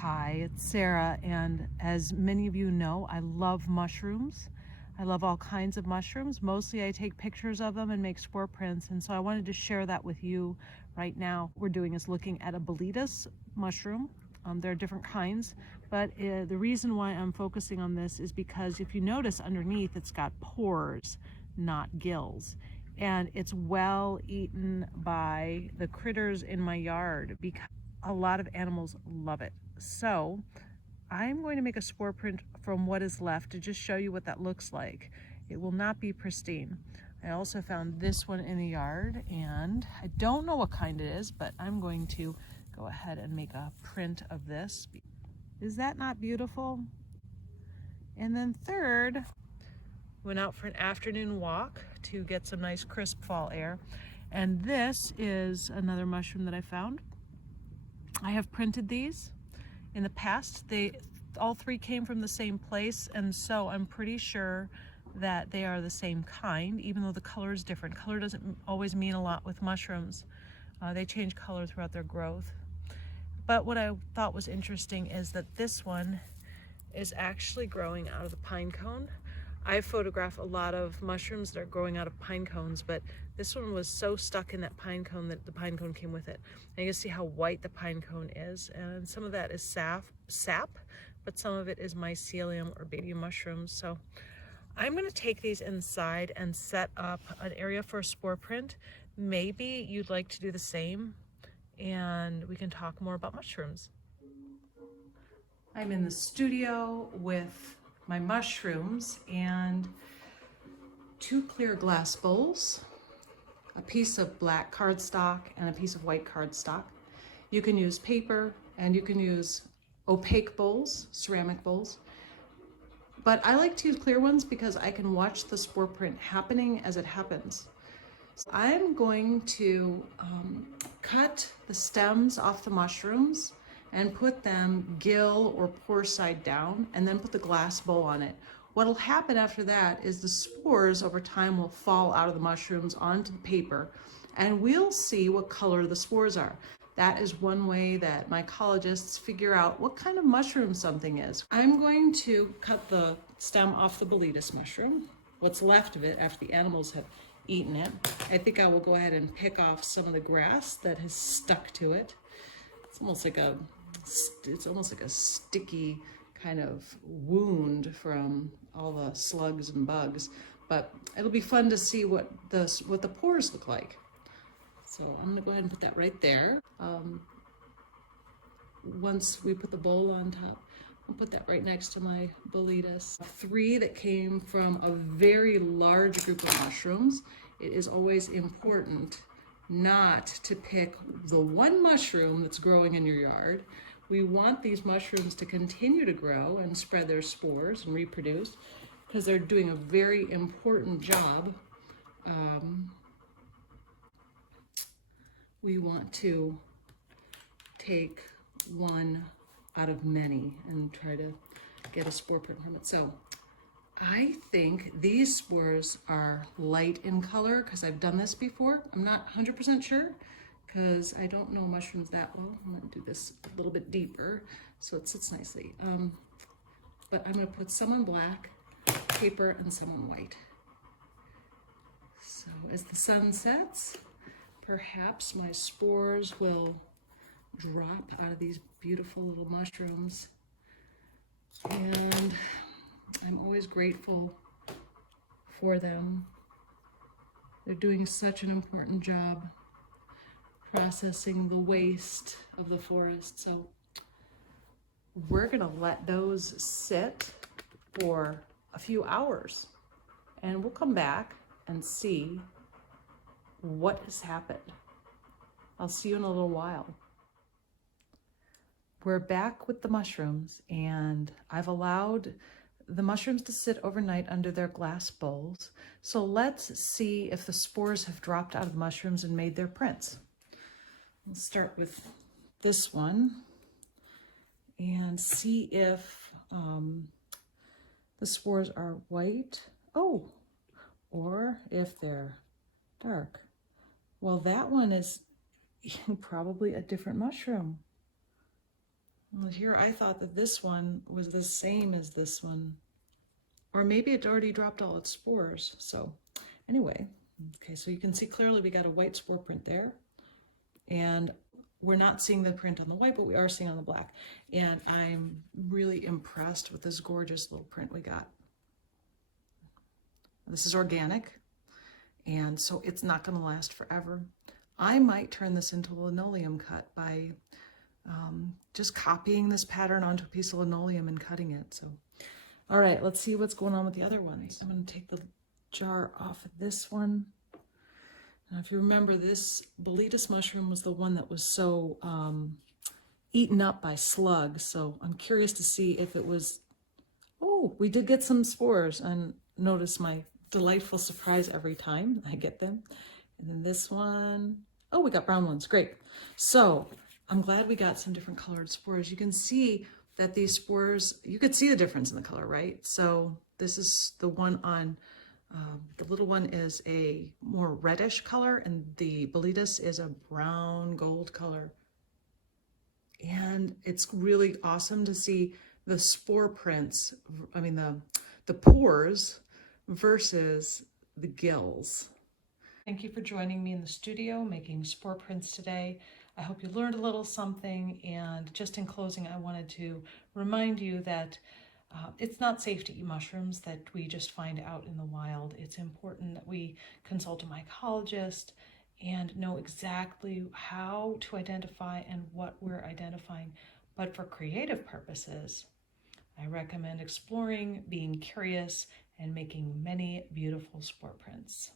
Hi, it's Sarah, and as many of you know, I love mushrooms. I love all kinds of mushrooms. Mostly I take pictures of them and make spore prints, and so I wanted to share that with you right now. What we're doing is looking at a Boletus mushroom. There are different kinds, but the reason why I'm focusing on this is because if you notice underneath, it's got pores, not gills. And it's well eaten by the critters in my yard because a lot of animals love it. So I'm going to make a spore print from what is left to just show you what that looks like. It will not be pristine. I also found this one in the yard, and I don't know what kind it is, but I'm going to go ahead and make a print of this. Is that not beautiful? And then third, went out for an afternoon walk to get some nice crisp fall air. And this is another mushroom that I found. I have printed these in the past. All three came from the same place, and so I'm pretty sure that they are the same kind, even though the color is different. Color doesn't always mean a lot with mushrooms. They change color throughout their growth. But what I thought was interesting is that this one is actually growing out of the pine cone. I photograph a lot of mushrooms that are growing out of pine cones, but this one was so stuck in that pine cone that the pine cone came with it. And you can see how white the pine cone is, and some of that is sap, but some of it is mycelium or baby mushrooms. So I'm going to take these inside and set up an area for a spore print. Maybe you'd like to do the same, and we can talk more about mushrooms. I'm in the studio with my mushrooms and 2 clear glass bowls, a piece of black cardstock and a piece of white cardstock. You can use paper and you can use opaque bowls, ceramic bowls, but I like to use clear ones because I can watch the spore print happening as it happens. So I'm going to cut the stems off the mushrooms and put them gill or pore side down, and then put the glass bowl on it. What'll happen after that is the spores over time will fall out of the mushrooms onto the paper, and we'll see what color the spores are. That is one way that mycologists figure out what kind of mushroom something is. I'm going to cut the stem off the Boletus mushroom, what's left of it after the animals have eaten it. I think I will go ahead and pick off some of the grass that has stuck to it. It's almost like a sticky kind of wound from all the slugs and bugs, but it'll be fun to see what the pores look like. So I'm gonna go ahead and put that right there. Once we put the bowl on top, I'll put that right next to my Boletus. 3 that came from a very large group of mushrooms. It is always important not to pick the one mushroom that's growing in your yard. We want these mushrooms to continue to grow and spread their spores and reproduce because they're doing a very important job. We want to take one out of many and try to get a spore print from it. So I think these spores are light in color because I've done this before. I'm not 100% sure because I don't know mushrooms that well. I'm going to do this a little bit deeper so it sits nicely. But I'm going to put some in black paper and some in white. So as the sun sets, perhaps my spores will drop out of these beautiful little mushrooms. And I'm always grateful for them. They're doing such an important job processing the waste of the forest. So we're gonna let those sit for a few hours and we'll come back and see what has happened. I'll see you in a little while. We're back with the mushrooms, and I've allowed the mushrooms to sit overnight under their glass bowls. So let's see if the spores have dropped out of the mushrooms and made their prints. We'll start with this one and see if the spores are white. Oh, or if they're dark. Well, that one is probably a different mushroom. Well, here I thought that this one was the same as this one, or maybe it already dropped all its spores. So anyway, okay, so you can see clearly we got a white spore print there, and we're not seeing the print on the white, but we are seeing on the black. And I'm really impressed with this gorgeous little print we got. This is organic, and so it's not going to last forever. I might turn this into a linoleum cut by just copying this pattern onto a piece of linoleum and cutting it. So, all right, let's see what's going on with the other ones. I'm going to take the jar off of this one. Now, if you remember, this Boletus mushroom was the one that was so eaten up by slugs. So I'm curious to see if it was, oh, we did get some spores, and notice my delightful surprise every time I get them. And then this one, oh, we got brown ones, great. So I'm glad we got some different colored spores. You can see that these spores, you could see the difference in the color, right? So this is the one on, the little one is a more reddish color, and the Boletus is a brown gold color. And it's really awesome to see the spore prints, I mean the pores versus the gills. Thank you for joining me in the studio making spore prints today. I hope you learned a little something, and just in closing, I wanted to remind you that it's not safe to eat mushrooms that we just find out in the wild. It's important that we consult a mycologist and know exactly how to identify and what we're identifying. But for creative purposes, I recommend exploring, being curious, and making many beautiful spore prints.